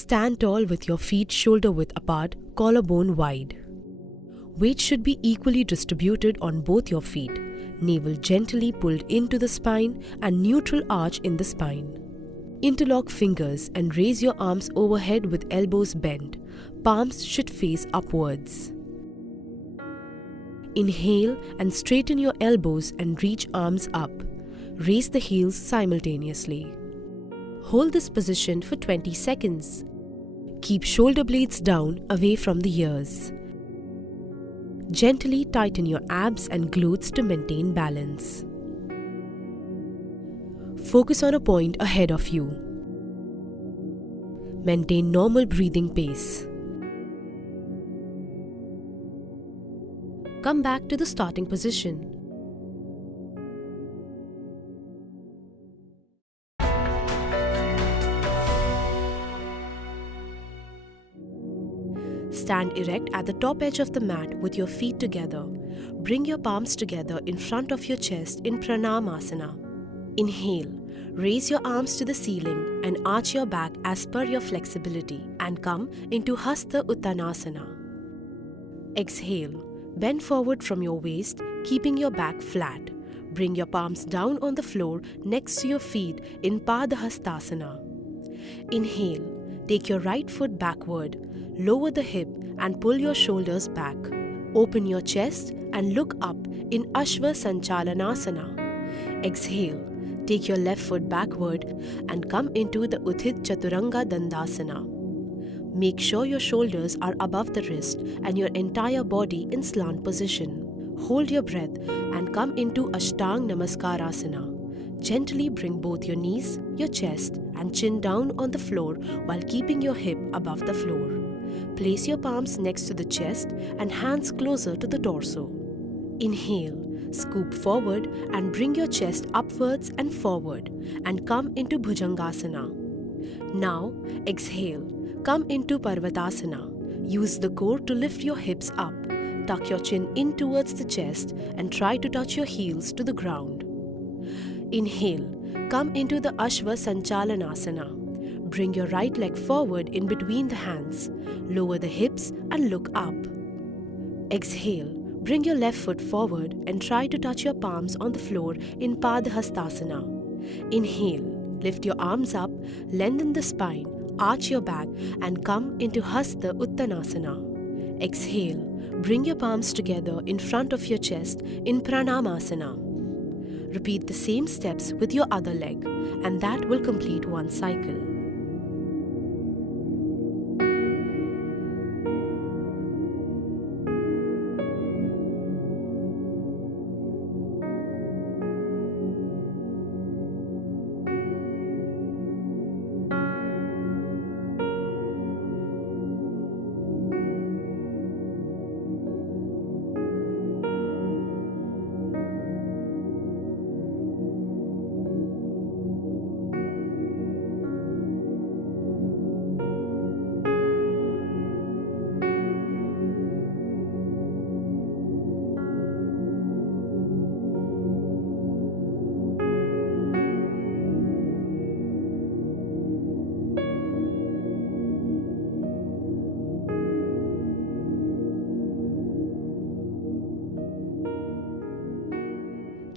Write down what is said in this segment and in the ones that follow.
Stand tall with your feet shoulder width apart, collarbone wide. Weight should be equally distributed on both your feet. Navel gently pulled into the spine and neutral arch in the spine. Interlock fingers and raise your arms overhead with elbows bent. Palms should face upwards. Inhale and straighten your elbows and reach arms up. Raise the heels simultaneously. Hold this position for 20 seconds. Keep shoulder blades down away from the ears. Gently tighten your abs and glutes to maintain balance. Focus on a point ahead of you. Maintain normal breathing pace. Come back to the starting position. Stand erect at the top edge of the mat with your feet together. Bring your palms together in front of your chest in Pranamasana. Inhale, raise your arms to the ceiling and arch your back as per your flexibility and come into Hasta Uttanasana. Exhale, bend forward from your waist, keeping your back flat. Bring your palms down on the floor next to your feet in PADAHASTASANA. Inhale, take your right foot backward, lower the hip and pull your shoulders back. Open your chest and look up in Ashva Sanchalanasana. Exhale, take your left foot backward and come into the Uthit Chaturanga Dandasana. Make sure your shoulders are above the wrist and your entire body in slant position. Hold your breath and come into Ashtang Namaskarasana. Gently bring both your knees, your chest and chin down on the floor while keeping your hip above the floor. Place your palms next to the chest and hands closer to the torso. Inhale, scoop forward and bring your chest upwards and forward and come into Bhujangasana. Now, exhale, come into Parvatasana. Use the core to lift your hips up. Tuck your chin in towards the chest and try to touch your heels to the ground. Inhale, come into the Ashva Sanchalanasana. Bring your right leg forward in between the hands. Lower the hips and look up. Exhale, bring your left foot forward and try to touch your palms on the floor in Padahastasana. Inhale, lift your arms up, lengthen the spine, arch your back and come into Hasta Uttanasana. Exhale, bring your palms together in front of your chest in Pranamasana. Repeat the same steps with your other leg and that will complete one cycle.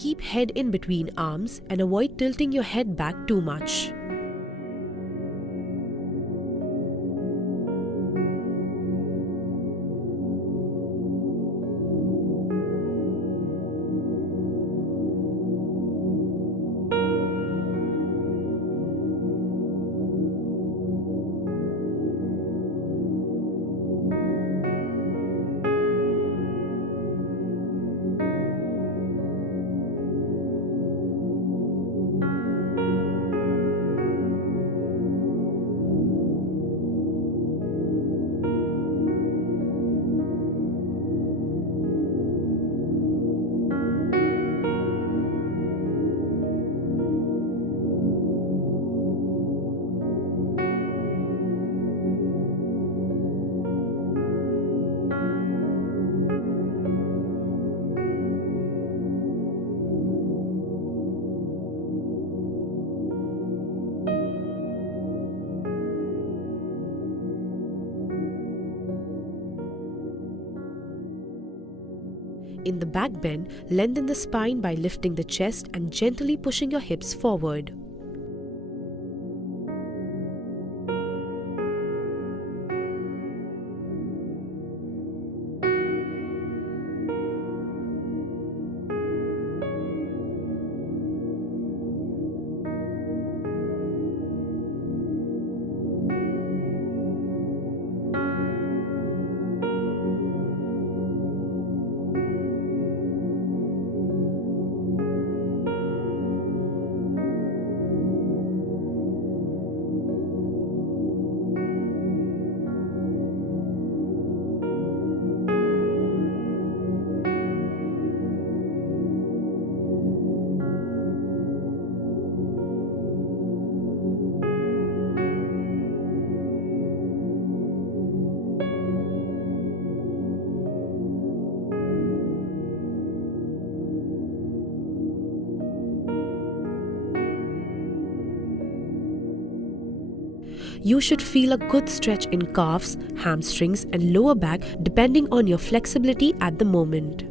Keep head in between arms and avoid tilting your head back too much. In the back bend, lengthen the spine by lifting the chest and gently pushing your hips forward. You should feel a good stretch in calves, hamstrings and lower back depending on your flexibility at the moment.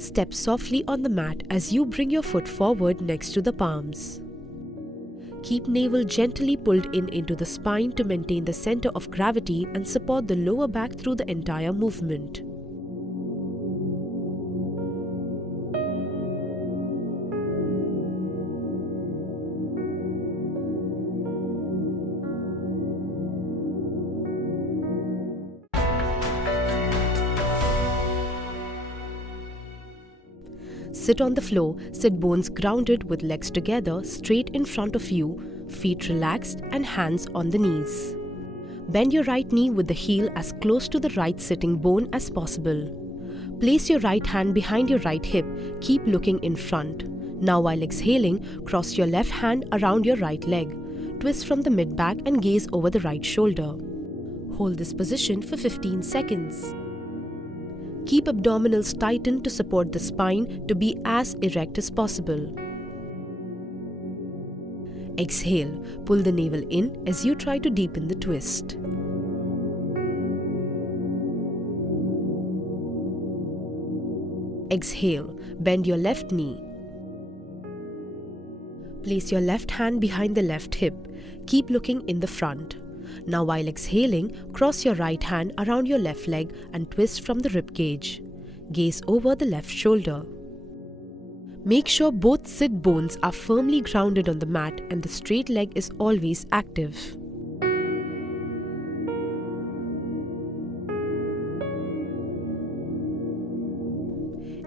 Step softly on the mat as you bring your foot forward next to the palms. Keep navel gently pulled in into the spine to maintain the center of gravity and support the lower back through the entire movement. Sit on the floor, sit bones grounded with legs together straight in front of you, feet relaxed and hands on the knees. Bend your right knee with the heel as close to the right sitting bone as possible. Place your right hand behind your right hip, keep looking in front. Now while exhaling, cross your left hand around your right leg. Twist from the mid-back and gaze over the right shoulder. Hold this position for 15 seconds. Keep abdominals tightened to support the spine to be as erect as possible. Exhale, pull the navel in as you try to deepen the twist. Exhale, bend your left knee. Place your left hand behind the left hip. Keep looking in the front. Now while exhaling, cross your right hand around your left leg and twist from the rib cage. Gaze over the left shoulder. Make sure both sit bones are firmly grounded on the mat and the straight leg is always active.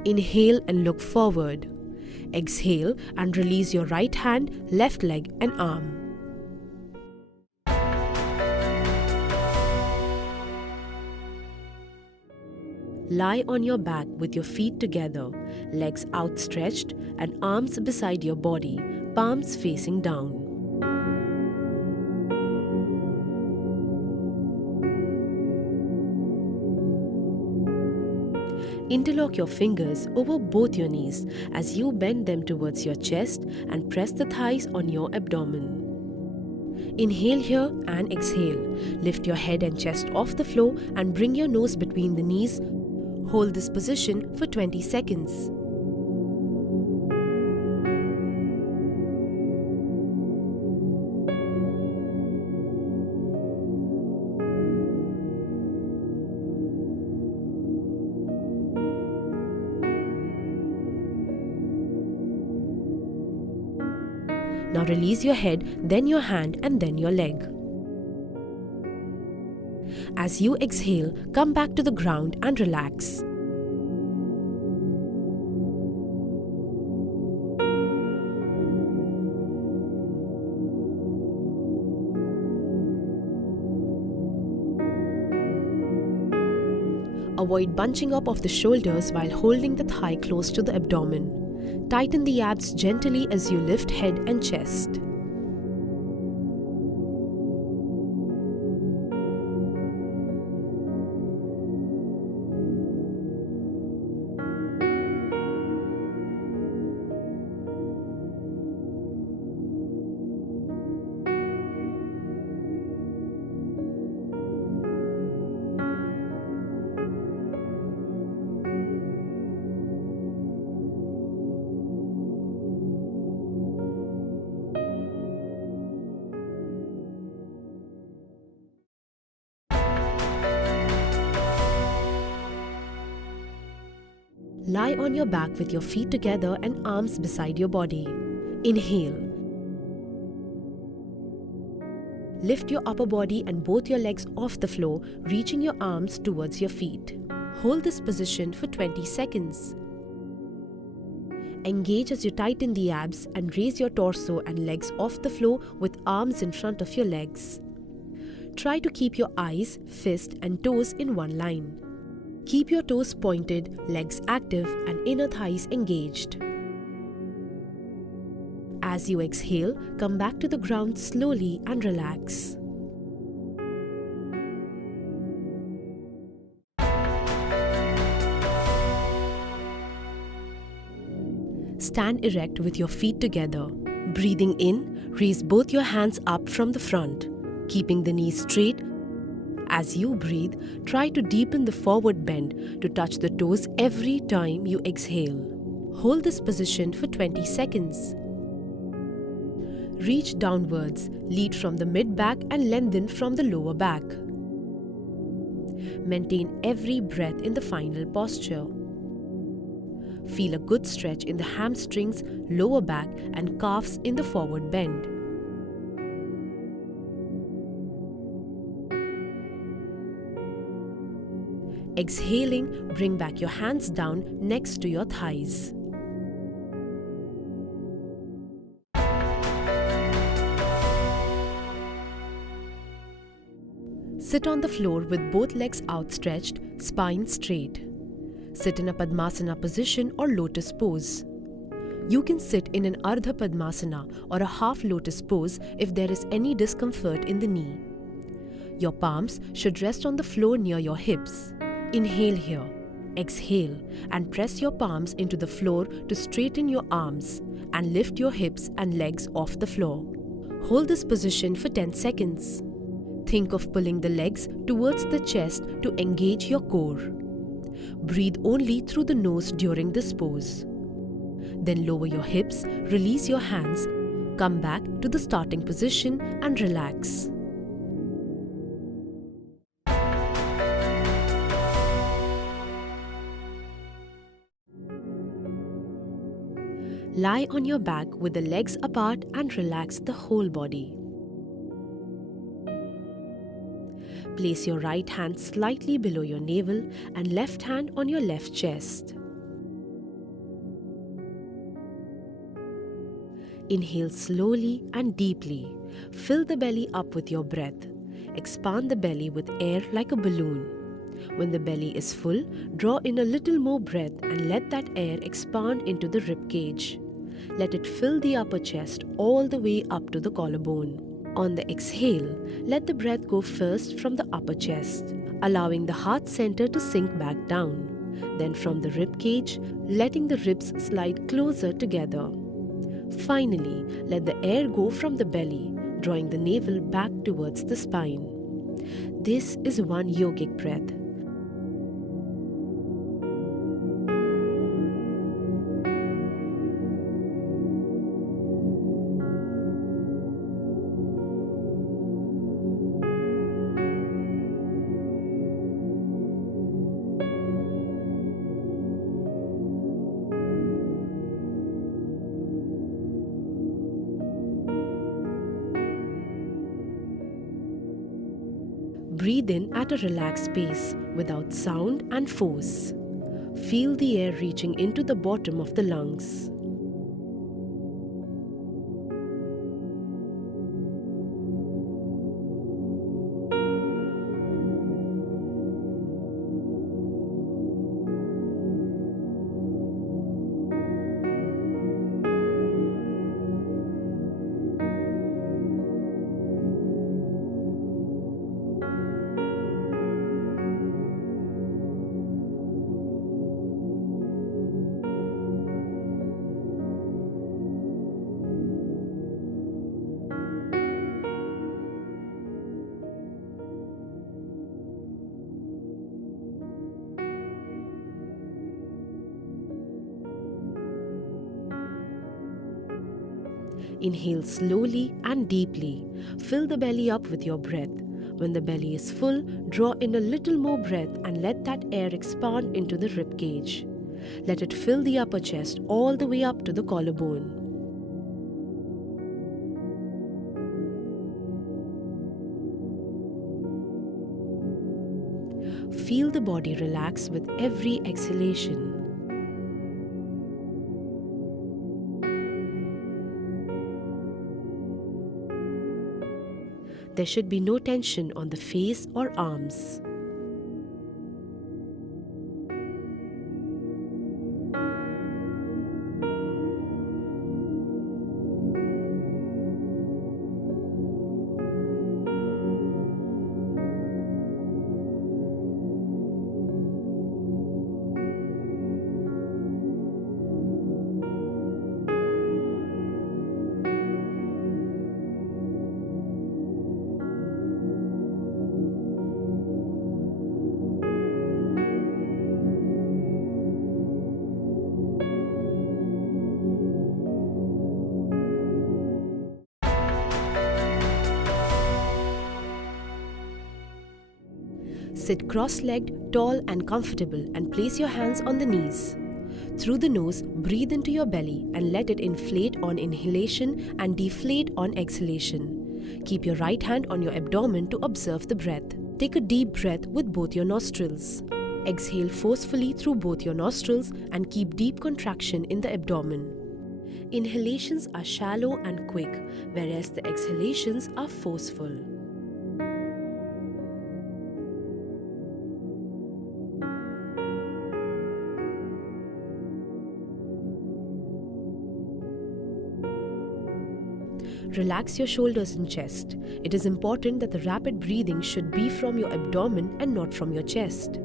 Inhale and look forward. Exhale and release your right hand, left leg and arm. Lie on your back with your feet together, legs outstretched and arms beside your body, palms facing down. Interlock your fingers over both your knees as you bend them towards your chest and press the thighs on your abdomen. Inhale here and exhale. Lift your head and chest off the floor and bring your nose between the knees. Hold this position for 20 seconds. Now release your head, then your hand and then your leg. As you exhale, come back to the ground and relax. Avoid bunching up of the shoulders while holding the thigh close to the abdomen. Tighten the abs gently as you lift head and chest. Lie on your back with your feet together and arms beside your body. Inhale. Lift your upper body and both your legs off the floor, reaching your arms towards your feet. Hold this position for 20 seconds. Engage as you tighten the abs and raise your torso and legs off the floor with arms in front of your legs. Try to keep your eyes, fist and toes in one line. Keep your toes pointed, legs active and inner thighs engaged. As you exhale, come back to the ground slowly and relax. Stand erect with your feet together. Breathing in, raise both your hands up from the front, keeping the knees straight. As you breathe, try to deepen the forward bend to touch the toes every time you exhale. Hold this position for 20 seconds. Reach downwards, lead from the mid-back and lengthen from the lower back. Maintain every breath in the final posture. Feel a good stretch in the hamstrings, lower back and calves in the forward bend. Exhaling, bring back your hands down next to your thighs. Sit on the floor with both legs outstretched, spine straight. Sit in a Padmasana position or lotus pose. You can sit in an Ardha Padmasana or a half lotus pose if there is any discomfort in the knee. Your palms should rest on the floor near your hips. Inhale here, exhale and press your palms into the floor to straighten your arms and lift your hips and legs off the floor. Hold this position for 10 seconds. Think of pulling the legs towards the chest to engage your core. Breathe only through the nose during this pose. Then lower your hips, release your hands, come back to the starting position and relax. Lie on your back with the legs apart and relax the whole body. Place your right hand slightly below your navel and left hand on your left chest. Inhale slowly and deeply. Fill the belly up with your breath. Expand the belly with air like a balloon. When the belly is full, draw in a little more breath and let that air expand into the rib cage. Let it fill the upper chest all the way up to the collarbone. On the exhale, let the breath go first from the upper chest, allowing the heart center to sink back down. Then from the rib cage, letting the ribs slide closer together. Finally, let the air go from the belly, drawing the navel back towards the spine. This is one yogic breath. Breathe in at a relaxed pace without sound and force. Feel the air reaching into the bottom of the lungs. Inhale slowly and deeply. Fill the belly up with your breath. When the belly is full, draw in a little more breath and let that air expand into the rib cage. Let it fill the upper chest all the way up to the collarbone. Feel the body relax with every exhalation. There should be no tension on the face or arms. Sit cross-legged, tall and comfortable and place your hands on the knees. Through the nose, breathe into your belly and let it inflate on inhalation and deflate on exhalation. Keep your right hand on your abdomen to observe the breath. Take a deep breath with both your nostrils. Exhale forcefully through both your nostrils and keep deep contraction in the abdomen. Inhalations are shallow and quick, whereas the exhalations are forceful. Relax your shoulders and chest. It is important that the rapid breathing should be from your abdomen and not from your chest.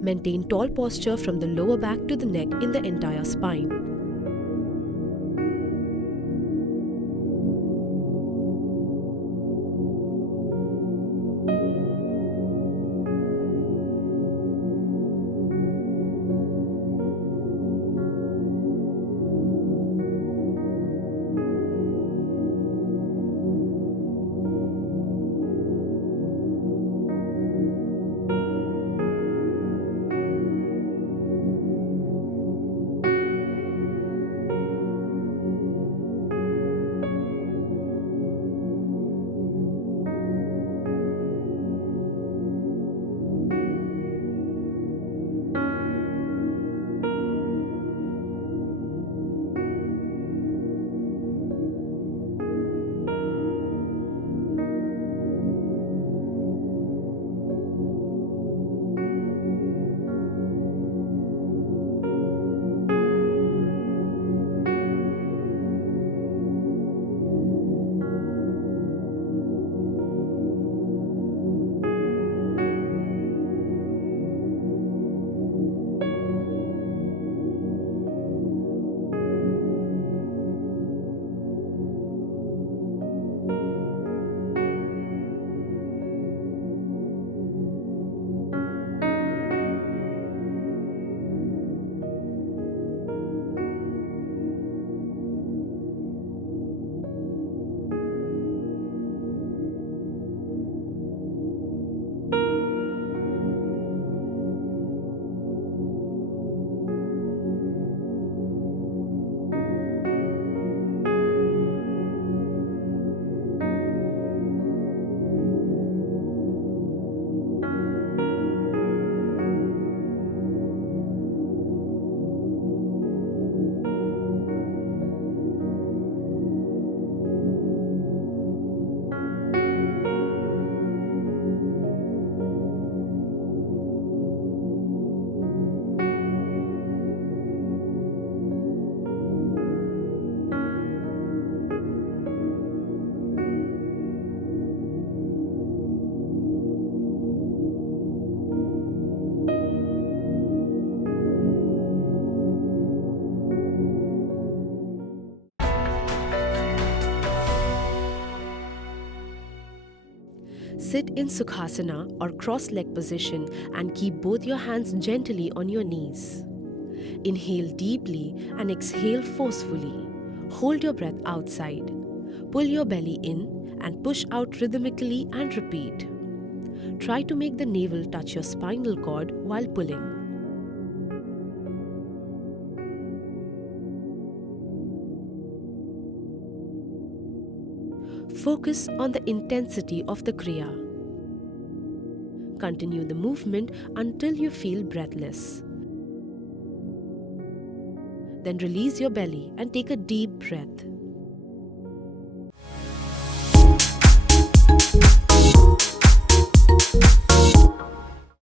Maintain tall posture from the lower back to the neck in the entire spine. Sit in Sukhasana or cross-leg position and keep both your hands gently on your knees. Inhale deeply and exhale forcefully. Hold your breath outside. Pull your belly in and push out rhythmically and repeat. Try to make the navel touch your spinal cord while pulling. Focus on the intensity of the Kriya. Continue the movement until you feel breathless. Then release your belly and take a deep breath.